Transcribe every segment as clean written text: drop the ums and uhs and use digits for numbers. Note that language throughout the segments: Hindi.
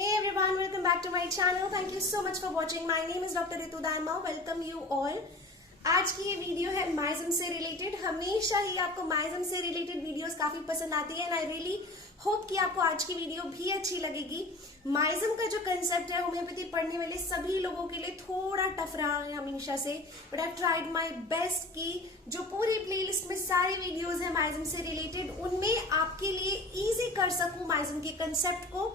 Hey everyone, welcome back to my channel. Thank you so much for watching. My name is Dr. Ritu Dayma. Welcome you all. आज की ये वीडियो है माइज्म से रिलेटेड। हमेशा ही आपको माइज्म से रिलेटेड वीडियोस काफी पसंद आती है एंड आई रियली होप कि आपको आज की वीडियो भी अच्छी लगेगी। माइज्म का जो कंसेप्ट है होम्योपैथी पढ़ने वाले सभी लोगों के लिए थोड़ा टफ रहा है हमेशा से, but I tried my best कि जो पूरी प्लेलिस्ट में सारी वीडियोस है माइज्म से रिलेटेड उनमें आपके लिए इजी कर सकूं माइज्म के कंसेप्ट को।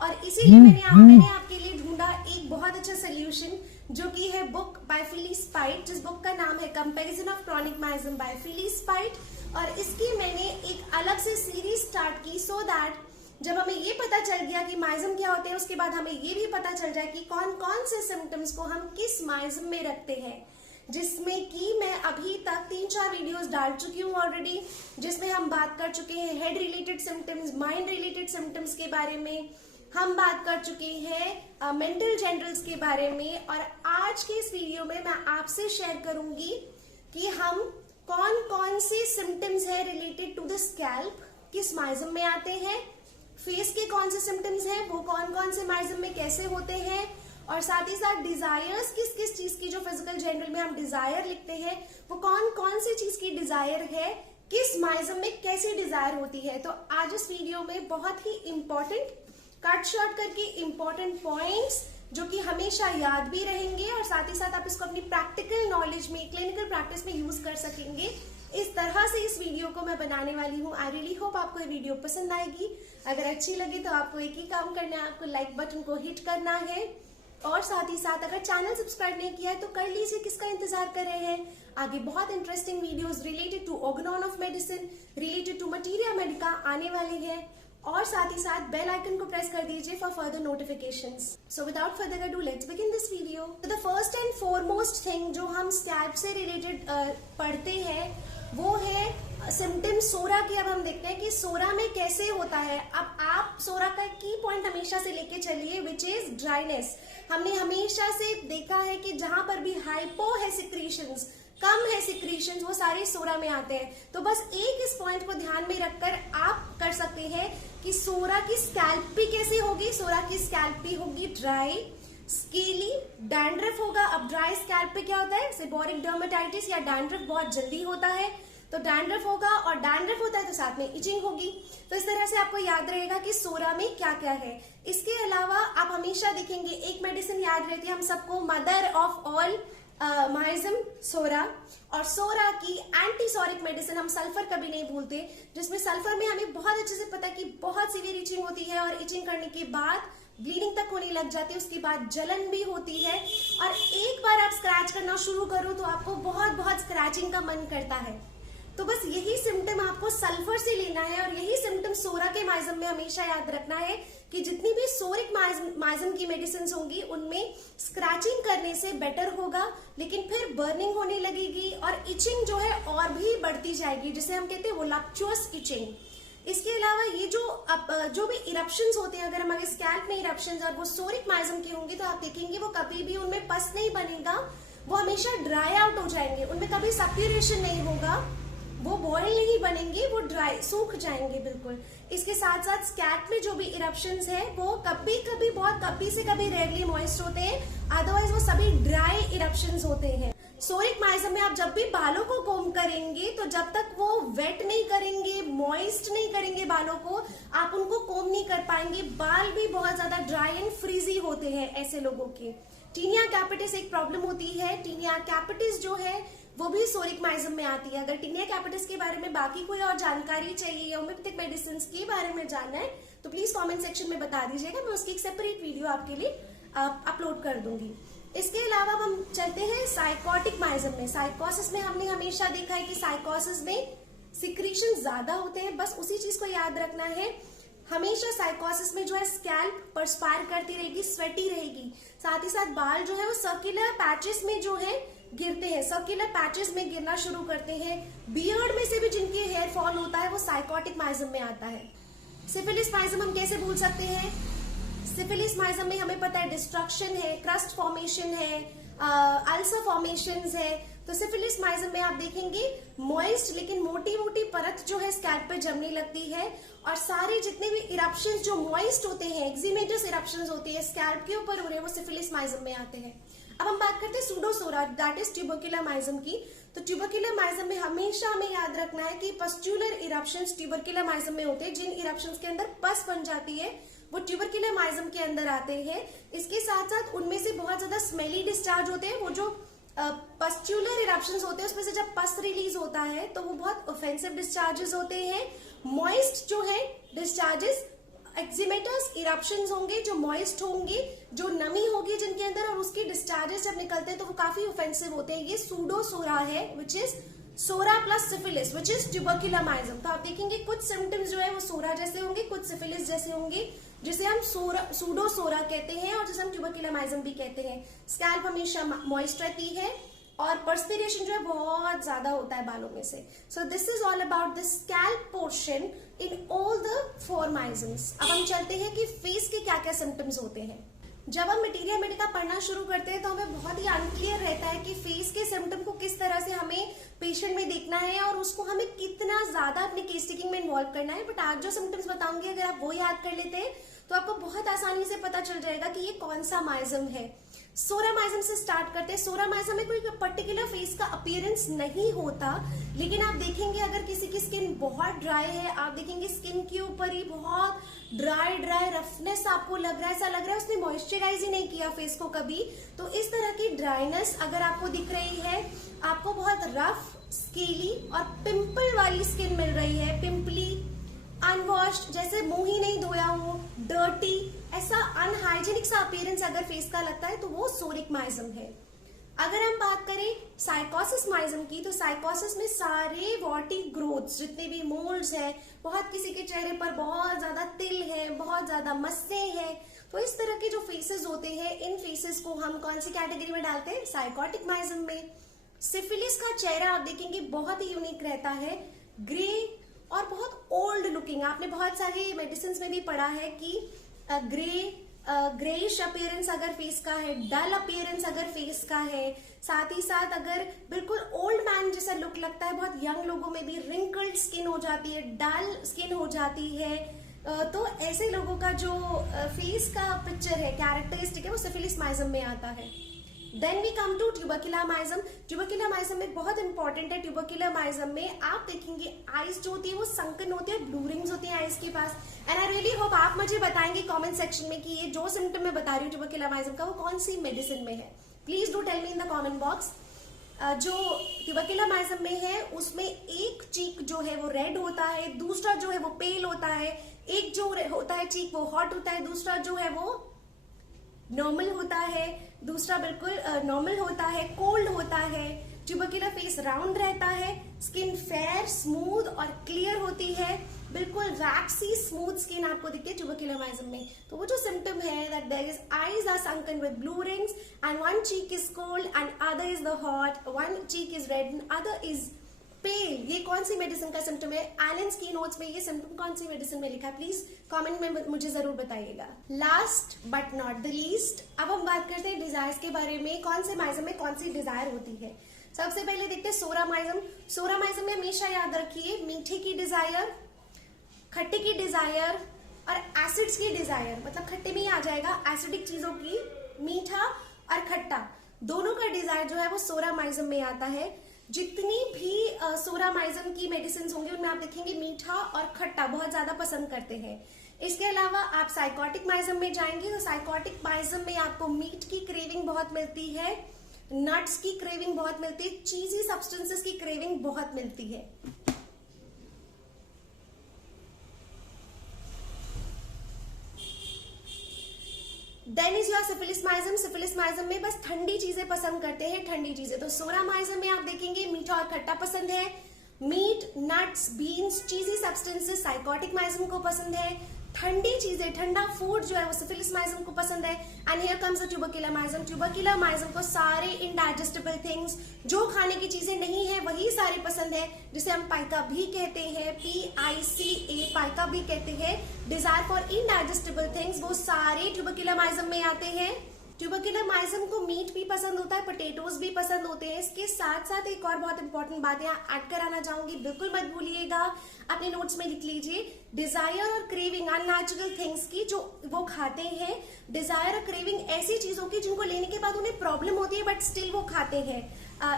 और इसीलिए मैंने आपके लिए ढूंढा एक बहुत अच्छा सोल्यूशन जो कि है बुक बाय फिलिस, जिस बुक का नाम है comparison of chronic miasm by Phyllis. और इसकी मैंने एक अलग से सीरीज स्टार्ट की सो दैट जब हमें ये पता चल गया कि माइज्म क्या होते हैं उसके बाद हमें ये भी पता चल जाए कि कौन कौन से सिम्टम्स को हम किस माइज्म में रखते हैं, जिसमें कि मैं अभी तक 3-4 वीडियोस डाल चुकी हूँ ऑलरेडी, जिसमें हम बात कर चुके हैं head related symptoms, mind related symptoms के बारे में, हम बात कर चुके हैं मेंटल जनरल्स के बारे में। और आज के इस वीडियो में मैं आपसे शेयर करूंगी कि हम कौन कौन से सिम्टम्स है रिलेटेड टू द स्कैल्प किस माइज्म में आते हैं, फेस के कौन से सिम्टम्स हैं वो कौन कौन से माइज्म में कैसे होते हैं, और साथ ही साथ डिजायर्स किस किस चीज की जो फिजिकल जनरल में हम डिजायर लिखते हैं वो कौन कौन सी चीज की डिजायर है, किस माइज्म में कैसी डिजायर होती है। तो आज इस वीडियो में बहुत ही इंपॉर्टेंट कट शॉर्ट करके इंपॉर्टेंट पॉइंट्स जो कि हमेशा याद भी रहेंगे और साथ ही साथ आप इसको अपनी प्रैक्टिकल नॉलेज में, क्लिनिकल प्रैक्टिस में यूज कर सकेंगे। इस तरह से इस वीडियो को मैं बनाने वाली हूँ। आई रियली होप आपको ये वीडियो पसंद आएगी। अगर अच्छी लगी तो आपको एक ही काम करना है, आपको लाइक बटन को हिट करना है और साथ ही साथ अगर चैनल सब्सक्राइब नहीं किया है तो कर लीजिए, किसका इंतजार कर रहे हैं। आगे बहुत interesting videos related to organon of medicine, related to materia medica आने वाली है और साथ ही साथ बेल आइकन को प्रेस कर दीजिए for further notifications. So without further ado let's begin this video. तो the first and foremost thing जो हम स्कैल्प से रिलेटेड पढ़ते हैं वो है सिम्टम्स सोरा की। अब हम देखते हैं कि सोरा में कैसे होता है। अब आप सोरा का की पॉइंट हमेशा से लेके चलिए विच इज ड्राइनेस। हमने हमेशा से देखा है कि जहां पर भी हाइपो है सिक्रीशंस, कम है सिक्रीशंस, वो सारे सोरा में आते हैं। तो बस एक इस पॉइंट को ध्यान में रखकर आप कर सकते हैं कि सोरा की स्कैल्पी कैसे होगी। सोरा की स्कैल्पी होगी ड्राई, स्केली, डैंड्रफ होगा। अब ड्राई स्कैल्प पे क्या होता है, सेबोरिक डर्मेटाइटिस या डैंड्रफ बहुत जल्दी होता है तो डैंड्रफ होगा, और डैंड्रफ होता है तो साथ में इचिंग होगी। तो इस तरह से आपको याद रहेगा कि सोरा में क्या क्या है। इसके अलावा आप हमेशा देखेंगे एक मेडिसिन याद रहती है हम सबको, मदर ऑफ ऑल माइज्म सोरा, और सोरा की एंटीसोरिक मेडिसिन हम सल्फर कभी नहीं भूलते, जिसमें सल्फर में हमें बहुत अच्छे से पता है कि बहुत सीवियर इचिंग होती है और इचिंग करने के बाद ब्लीडिंग तक होने लग जाती है, उसके बाद जलन भी होती है। और एक बार आप स्क्रैच करना शुरू करो तो आपको बहुत बहुत स्क्रैचिंग का मन करता है। तो बस यही सिम्टम आपको सल्फर से लेना है और यही सिम्टम सोरा के माइज्म में हमेशा याद रखना है कि जितनी भी सोरिक माइज्म की मेडिसिन होंगी उनमें स्क्रैचिंग करने से बेटर होगा, लेकिन फिर बर्निंग होने लगेगी और इचिंग जो है और भी बढ़ती जाएगी, जिसे हम कहते हैं वोलक्चुअस इचिंग। इसके अलावा ये जो भी इरप्शंस होते हैं, अगर हमारे स्कैल्प में इरप्शंस और वो सोरिक माइज्म के होंगे तो आप देखेंगे वो कभी भी उनमें पस नहीं बनेगा, वो हमेशा ड्राई आउट हो जाएंगे, उनमें कभी सप्यूरेशन नहीं होगा, वो बॉयल नहीं बनेंगे, वो ड्राई सूख जाएंगे बिल्कुल। इसके साथ साथ स्कैल्प में जो भी इरप्शंस है वो कभी कभी बहुत कभी से कभी रेयरली मॉइस्ट होते हैं, अदरवाइज वो सभी ड्राई इरप्शंस होते हैं। सोरिक माइज्म में आप जब भी बालों को कोम करेंगे तो जब तक वो वेट नहीं करेंगे, मॉइस्ट नहीं करेंगे बालों को, आप उनको कोम नहीं कर पाएंगे। बाल भी बहुत ज्यादा ड्राई एंड फ्रीजी होते हैं ऐसे लोगों के। टीनिया कैपिटिस एक प्रॉब्लम होती है। टीनिया कैपिटिस जो है वो भी सोरिक माइज्म में आती है। अगर टीनिया कैपिटिस के बारे में बाकी कोई और जानकारी चाहिए या होम्योपैथिक मेडिसिन के बारे में जानना है तो प्लीज कमेंट सेक्शन में बता दीजिएगा, मैं उसकी एक सेपरेट वीडियो आपके लिए अपलोड कर दूंगी। इसके अलावा हम चलते हैं साइकोटिक माइज्म में। साइकोसिस में हमने हमेशा देखा है कि साइकोसिस में सिक्रीशन ज्यादा होते हैं। बस उसी चीज को याद रखना है, हमेशा साइकोसिस में जो है स्कैल्प परस्पायर करती रहेगी, स्वेटी रहेगी, साथ ही साथ बाल जो है वो सर्कुलर पैचेस में जो है गिरते हैं, सर्कुलर पैचेस में गिरना शुरू करते हैं। बियर्ड में से भी जिनके हेयर फॉल होता है वो साइकोटिक माइज्म में आता है। सिफिलिस माइज्म हम कैसे भूल सकते हैं। सिफिलिस माइज्म में हमें पता है डिस्ट्रक्शन है, क्रस्ट फॉर्मेशन है, अल्सर फॉर्मेशंस है। तो सिफिलिस माइज्म में आप देखेंगे मॉइस्ट लेकिन मोटी मोटी परत जो है स्कैल्प पे जमने लगती है और सारे जितने भी इरप्शंस जो मॉइस्ट होते हैं, एक्जिमेटस इरप्शंस होते हैं स्कैल्प के ऊपर हो रहे हैं, वो सिफिलिस माइजम में आते हैं। अब हम बात करते हैं pseudopsora, that is tubercular miasm की। तो ट्यूबरकुलर माइजम में हमेशा हमें याद रखना है कि पस्चुलर इरप्शंस ट्यूबरकुलर माइजम में होते हैं। जिन इरप्शंस के अंदर पस बन जाती है वो ट्यूबरकुलर माइजम के अंदर आते हैं। इसके साथ साथ उनमें से बहुत ज्यादा स्मेली डिस्चार्ज होते हैं। वो जो पस्चुलर इरप्शंस होते हैं उसमें से जब पस रिलीज होता है तो वो बहुत ऑफेंसिव डिस्चार्जेस होते हैं। मॉइस्ट जो है डिस्चार्जेस, एक्जिमेटस इरप्शंस होंगे जो मॉइस्ट होंगे, जो नमी होगी जिनके अंदर, और उसकी डिस्चार्जेस जब निकलते हैं तो वो काफी ऑफेंसिव होते हैं। ये सूडोसोरा है which is psora plus syphilis which is tubercular miasm. तो आप देखेंगे कुछ सिम्टम्स जो है वो सोरा जैसे होंगे, कुछ सिफिलिस जैसे होंगे, जिसे हम सूडोसोरा कहते हैं और जिसे हम ट्यूबरकुलर माइजम भी कहते हैं। स्कैल्प हमेशा मॉइस्ट रहती है और पर्सपिरेशन जो है बहुत ज्यादा होता है बालों में से। So this is all about the scalp portion in all the 4 माइजम्स। अब हम चलते हैं कि फेस के क्या क्या सिम्टम्स होते हैं। जब हम मटीरिया मेडिका पढ़ना शुरू करते हैं तो हमें बहुत ही अनक्लियर रहता है कि फेस के सिम्टम को किस तरह से हमें पेशेंट में देखना है और उसको हमें कितना ज्यादा अपने केस टेकिंग में इन्वॉल्व करना है। बट आज जो सिम्टम्स बताऊंगी अगर आप वो याद कर लेते हैं तो आपको बहुत आसानी से पता चल जाएगा कि ये कौन सा माइजम है। सोरा माइजम से स्टार्ट करते हैं। सोरा माइजम में कोई पर्टिकुलर फेस का अपीयरेंस नहीं होता, लेकिन आप देखेंगे अगर किसी की स्किन बहुत ड्राई है, आप देखेंगे स्किन के ऊपर ही बहुत ड्राई रफनेस आपको लग रहा है, ऐसा लग रहा है उसने मॉइस्चराइज ही नहीं किया फेस को कभी। तो इस तरह की ड्राइनेस अगर आपको दिख रही है, आपको बहुत रफ, स्केली और पिंपल वाली स्किन मिल रही है, पिंपली, अनवॉश्ड, जैसे मुंह ही नहीं धोया हो, डर्टी, ऐसा अनहाइजेनिक सा अपीयरेंस अगर फेस का लगता है तो वो सोरिक माइजम है। अगर हम बात करें साइकोसिस माइजम की, तो साइकोसिस में सारे वॉटी ग्रोथ्स, जितने भी मोल्ड्स है, बहुत किसी के चेहरे पर बहुत ज्यादा तिल है, बहुत ज्यादा मस्से हैं, तो इस तरह के जो फेसेस होते हैं, इन फेसेस को हम कौन सी कैटेगरी में डालते हैं? साइकोटिक माइजम में। सिफिलिस का चेहरा आप देखेंगे बहुत ही यूनिक रहता है, ग्रे और बहुत ओल्ड लुकिंग। आपने बहुत सारी मेडिसिन में भी पढ़ा है कि ग्रेइश अपीयरेंस अगर फेस का है, डल अपीयरेंस अगर फेस का है, साथ ही साथ अगर बिल्कुल ओल्ड मैन जैसा लुक लगता है, बहुत यंग लोगों में भी रिंकल्ड स्किन हो जाती है, डल स्किन हो जाती है, तो ऐसे लोगों का जो फेस का पिक्चर है, कैरेक्टरिस्टिक है, वो सिफिलिस माइजम में आता है। Then we come to tubercular miasm. Tubercular miasm में बहुत इंपॉर्टेंट है। ट्यूबरकुलर माइजम में आप देखेंगे आईज जो होती है वो संकन होती है, ब्लू रिंग्स होती है आईज के पास। एंड आई रियली होप आप मुझे बताएंगे कमेंट सेक्शन में कि ये जो सिम्टम मैं बता रही हूँ ट्यूबरकुलर माइजम का, वो कौन सी मेडिसिन में है। Please do tell me in the comment box. जो ट्यूबरकुलर माइजम में है उसमें एक चीक जो है वो रेड होता है, दूसरा जो है वो पेल होता है, एक जो होता है चीक वो हॉट होता है, दूसरा जो है वो नॉर्मल होता है, दूसरा बिल्कुल नॉर्मल होता है, कोल्ड होता है। ट्यूबरकुलर फेस राउंड रहता है, स्किन फेयर, स्मूथ और क्लियर होती है, बिल्कुल वैक्सी स्मूथ स्किन आपको दिखती है ट्यूबरकुलर माइजम में। तो वो जो सिम्टम है that there is eyes are sunken with blue rings and one cheek is cold and other is the hot, one cheek is red and other is पेल, ये कौन सी मेडिसिन का सिम्टम है? एलेन्स की नोट्स में ये सिम्टम कौन सी मेडिसिन में लिखा है? प्लीज कमेंट में मुझे जरूर बताइएगा। Last but not the least, अब हम बात करते हैं डिजायर्स के बारे में, कौन से माइजम में कौन सी डिजायर होती है। सबसे पहले देखते हैं सोरा माइजम। सोरा माइजम में हमेशा याद रखिए मीठे की डिजायर, खट्टे की डिजायर और एसिड्स की डिजायर, मतलब खट्टे में ही आ जाएगा, एसिडिक चीजों की, मीठा और खट्टा दोनों का डिजायर जो है वो सोरा माइजम में आता है। जितनी भी सोरा माइजम की मेडिसिन होंगी उनमें आप देखेंगे मीठा और खट्टा बहुत ज्यादा पसंद करते हैं। इसके अलावा आप साइकोटिक माइजम में जाएंगे तो साइकोटिक माइजम में आपको मीट की क्रेविंग बहुत मिलती है, नट्स की क्रेविंग बहुत मिलती है, चीजी सब्सटेंसेस की क्रेविंग बहुत मिलती है। Then is your syphilis miasm. Syphilis miasm में बस ठंडी चीजें पसंद करते हैं, ठंडी चीजें। तो सोरा माइजम में आप देखेंगे मीठा और खट्टा पसंद है, meat, nuts, beans, cheesy substances psychotic miasm को पसंद है, ठंडी चीजें, ठंडा फूड जो है वो सिफिलिस माइजम को पसंद है। And here comes the tubercular miasm. Tubercular miasm को सारे इनडाइजेस्टेबल थिंग्स, जो खाने की चीजें नहीं है वही सारे पसंद है, जिसे हम पाइका भी कहते हैं, PICA, पाइका भी कहते हैं। डिजायर फॉर इनडाइजेस्टेबल थिंग्स, वो सारे ट्यूबरकुलर माइजम में आते हैं। ट्यूबरकुलर माइजम को मीट भी पसंद होता है, पोटेटोज भी पसंद होते हैं। इसके साथ साथ एक और बहुत इंपॉर्टेंट बात यहाँ ऐड कराना चाहूंगी, बिल्कुल मत भूलिएगा, अपने नोट्स में लिख लीजिए। डिजायर और क्रेविंग अननेचुरल थिंग्स की जो वो खाते हैं, डिजायर और क्रेविंग ऐसी चीजों की जिनको लेने के बाद उन्हें प्रॉब्लम होती है बट स्टिल वो खाते हैं।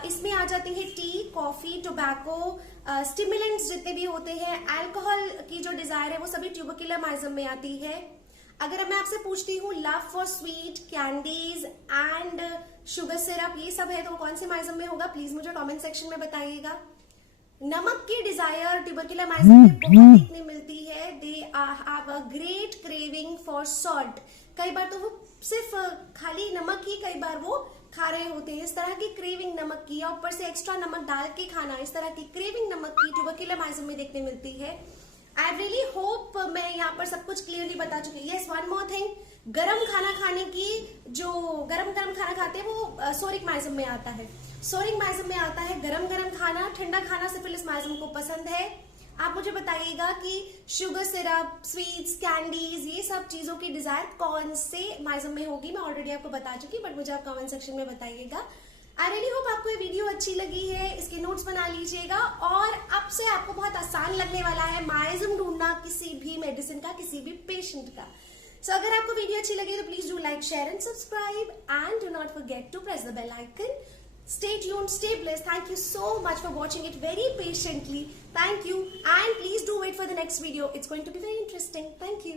इसमें आ जाते हैं टी, कॉफी, टोबैको, स्टिमुलेंट्स जितने भी होते हैं, अल्कोहल की जो डिजायर है वो सभी ट्यूबरकुलर माइजम में आती है। अगर मैं आपसे पूछती हूँ love for sweet, candies and sugar syrup, ये सब है तो कौन से माइजम में होगा, प्लीज मुझे कमेंट सेक्शन में बताइएगा। नमक की डिजायर ट्यूबरकुलर माइजम में बहुत देखने मिलती है। They have a great craving for salt. कई बार तो वो सिर्फ खाली नमक ही कई बार वो खा रहे होते हैं। इस तरह की क्रेविंग नमक की, या ऊपर से एक्स्ट्रा नमक डाल के खाना, इस तरह की क्रेविंग नमक की ट्यूबरकुलर माइजम में देखने मिलती है। आई रियली होप मैं यहाँ पर सब कुछ क्लियरली बता चुकी। यस, वन मोर थिंग, गरम खाना खाने की, जो गरम खाना खाते हैं वो सोरिक माइजम में आता है। सोरिक माइजम में आता है गरम खाना, ठंडा खाना सिफिलिस माइजम को पसंद है। आप मुझे बताइएगा कि शुगर सिरप, स्वीट्स, कैंडीज, ये सब चीजों की डिजायर कौन से माइजम में होगी। मैं ऑलरेडी आपको बता चुकी, बट मुझे आप कमेंट सेक्शन में बताइएगा। आई रियली होप आपको ये वीडियो अच्छी लगी है, इसके नोट्स बना लीजिएगा। और अब से आपको बहुत आसान लगने वाला है माइजम ढूंढना किसी भी मेडिसिन का, किसी भी पेशेंट का। सो अगर आपको वीडियो अच्छी लगी तो please do like, share and subscribe and do not forget to press the bell icon. Stay tuned, stay blessed. Thank you so much for watching it very patiently. Thank you, and please do wait for the next video. It's going to be very interesting. Thank you.